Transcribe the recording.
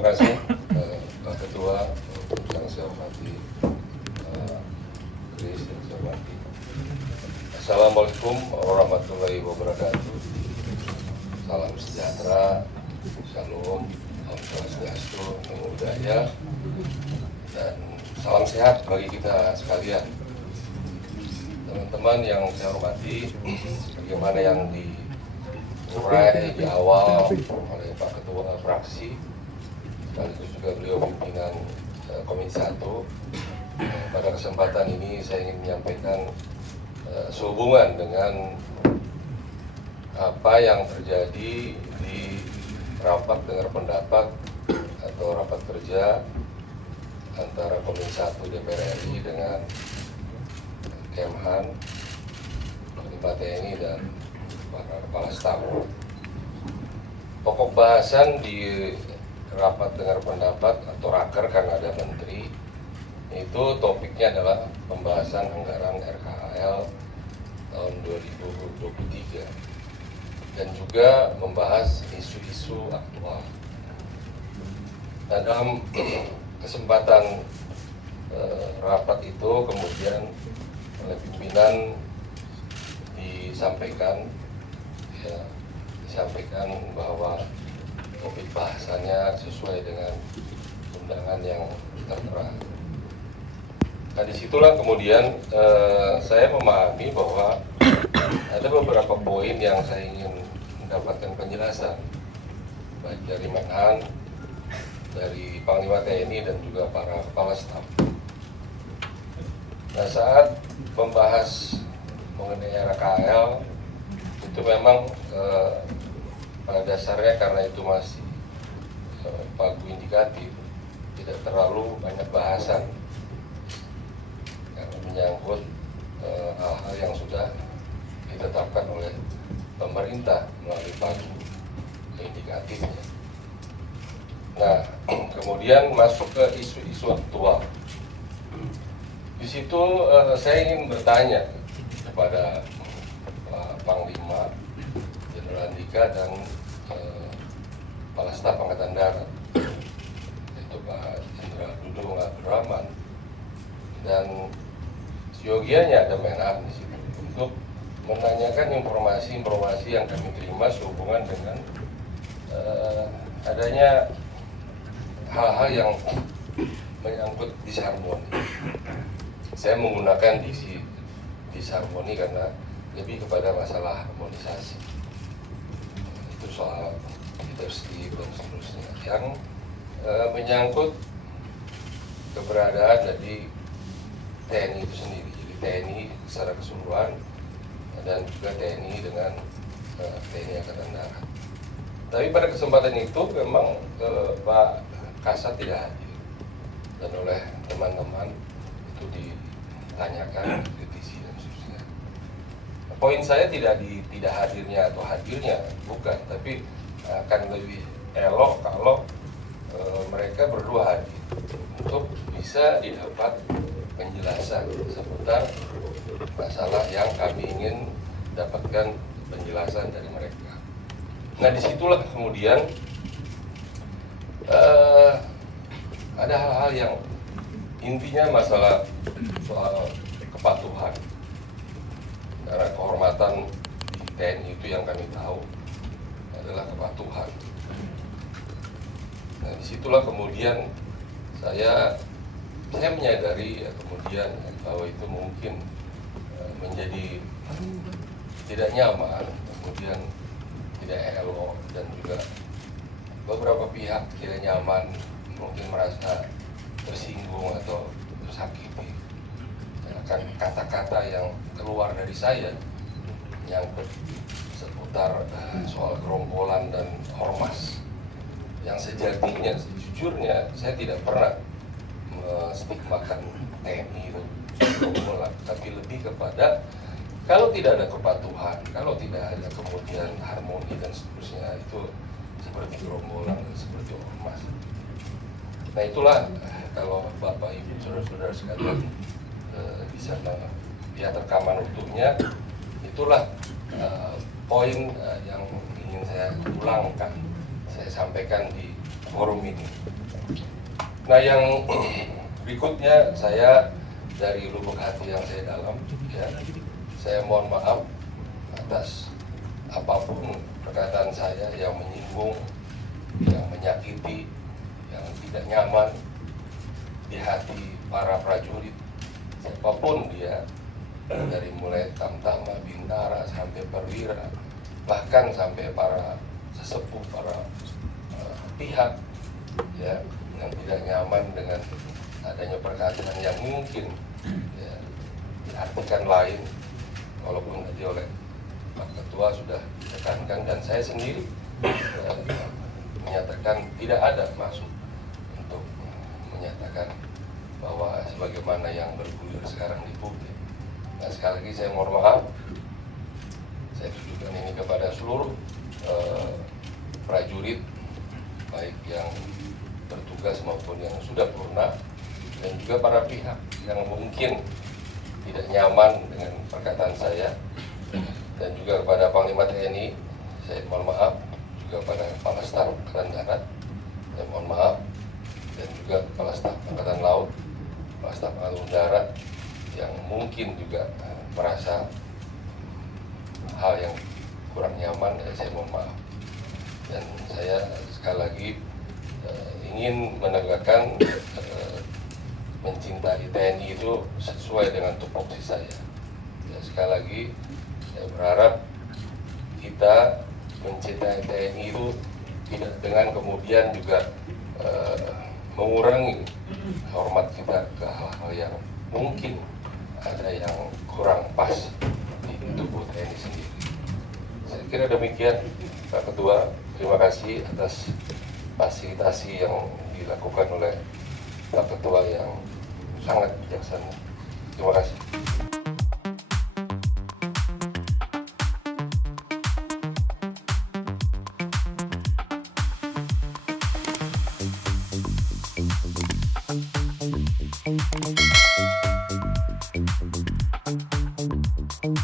Terima kasih Pak Ketua, yang saya hormati, Chris yang saya hormati. Assalamualaikum warahmatullahi wabarakatuh. Salam sejahtera, shalom, Om Swastiastu, Namo Buddhaya, dan salam sehat bagi kita sekalian. Teman-teman yang saya hormati, bagaimana yang diurai di awal oleh Pak Ketua Fraksi, sekaligus juga beliau pimpinan Komisi 1. Pada kesempatan ini saya ingin menyampaikan sehubungan dengan apa yang terjadi di rapat dengar pendapat atau rapat kerja antara Komisi 1 DPR RI dengan Kemhan, Panglima TNI dan para kepala staf. Pokok bahasan di rapat dengar pendapat atau raker karena ada menteri, itu topiknya adalah pembahasan anggaran RKHL tahun 2023 dan juga membahas isu-isu aktual. Nah, dalam kesempatan rapat itu kemudian oleh pimpinan disampaikan bahwa topik bahasannya sesuai dengan undangan yang tertera. Nah, disitulah kemudian saya memahami bahwa ada beberapa poin yang saya ingin mendapatkan penjelasan, baik dari Menhan, dari Panglima TNI dan juga para kepala staf. Nah, saat membahas mengenai RKHL itu memang pada dasarnya karena itu masih pagu indikatif, tidak terlalu banyak bahasan karena menyangkut hal-hal yang sudah ditetapkan oleh pemerintah melalui pagu indikatifnya. Nah, kemudian masuk ke isu-isu aktual. Di situ saya ingin bertanya kepada Pak Panglima Jenderal Andika dan Kepala Staf Angkatan Darat, yaitu Pak Jenderal Dudung Abdurrahman, dan siogianya ada Menhan di situ untuk menanyakan informasi-informasi yang kami terima sehubungan dengan adanya hal-hal yang menyangkut disharmoni. Saya menggunakan diksi disharmoni karena lebih kepada masalah harmonisasi. Itu soal leadership dan seterusnya yang menyangkut keberadaan dari TNI itu sendiri. Jadi TNI secara keseluruhan dan juga TNI dengan TNI Angkatan Darat. Tapi pada kesempatan itu memang Pak Kasat tidak hadir, dan oleh teman-teman itu ditanyakan, kritisi dan seterusnya. Poin saya tidak hadirnya atau hadirnya, bukan, tapi akan lebih elok kalau mereka berdua hadir untuk bisa didapat penjelasan seputar masalah yang kami ingin dapatkan penjelasan dari mereka. Nah, disitulah kemudian ada hal-hal yang intinya masalah soal kepatuhan. Karena kehormatan di TNI itu yang kami tahu adalah kepatuhan. Nah, disitulah kemudian saya menyadari kemudian bahwa itu mungkin menjadi tidak nyaman, kemudian tidak elok, dan juga beberapa pihak tidak nyaman, mungkin merasa tersinggung atau tersakiti akan kata-kata yang keluar dari saya menyangkut seputar soal gerombolan dan ormas yang sejatinya, sejujurnya saya tidak pernah menstigmakan TNI itu gerombolan, tapi lebih kepada kalau tidak ada kepatuhan, kalau tidak ada kemudian harmoni dan seterusnya, itu seperti gerombolan dan seperti ormas. Nah, itulah kalau Bapak Ibu saudara-saudara sekalian bisa lihat rekaman utuhnya, itulah poin yang ingin saya ulangkan, saya sampaikan di forum ini. Nah, yang berikutnya saya dari lubuk hati yang saya dalam, ya, saya mohon maaf atas apapun perkataan saya yang menyinggung, yang menyakiti, yang tidak nyaman di hati para prajurit, siapapun dia, dari mulai Tamtama, Bintara, sampai Perwira, bahkan sampai para sesepuh, para pihak, ya, yang tidak nyaman dengan adanya perkataan yang mungkin, ya, diartikan lain, walaupun tadi oleh Pak Ketua sudah ditekankan dan saya sendiri menyatakan tidak ada maksud untuk menyatakan bahwa sebagaimana yang bergulir sekarang di publik. Nah, sekali lagi saya mohon maaf, saya tujukan ini kepada seluruh prajurit, baik yang bertugas maupun yang sudah purna, dan juga para pihak yang mungkin tidak nyaman dengan perkataan saya, dan juga kepada Panglima TNI saya mohon maaf, juga kepada Kepala Staf Angkatan Darat saya mohon maaf, dan juga Kepala Staf Angkatan Laut, Kepala Staf Angkatan Udara yang mungkin juga merasa hal yang kurang nyaman, ya saya mohon maaf. Dan saya sekali lagi ingin menegakkan mencintai TNI itu sesuai dengan tupoksi saya. Ya, sekali lagi saya berharap kita mencintai TNI itu tidak dengan kemudian juga mengurangi hormat kita ke hal-hal yang mungkin ada yang kurang pas di tubuh TNI sendiri. Saya kira demikian, Pak Ketua. Terima kasih atas fasilitasi yang dilakukan oleh Pak Ketua yang sangat bijaksana. Terima kasih.